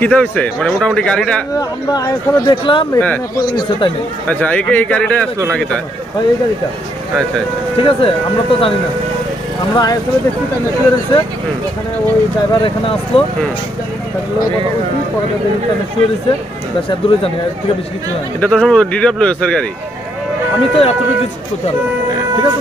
কিতা হইছে মানে মোটামুটি গাড়িটা আমরা এখানে দেখলাম এখানে পড়ে নিচে তাই না। আচ্ছা এই গাড়িটা আসলো না কিতা? হয় এই গাড়িটা। আচ্ছা আচ্ছা ঠিক আছে, আমরা তো জানি না, আমরা আইএসএলে দেখছি তাই না শুয়ে রয়েছে। এখানে ওই ড্রাইভার এখানে আসলো, তাহলে কথা বলছি পরে দেখি তাই শুয়ে রয়েছে, ব্যাস এত দূরে জানি, এর থেকে বেশি কিছু জানি। এটা তো সম্ভবত ডিডব্লিউএস এর গাড়ি। আমি তো এতটুকু কিছু করতে পারবো না, ঠিক আছে।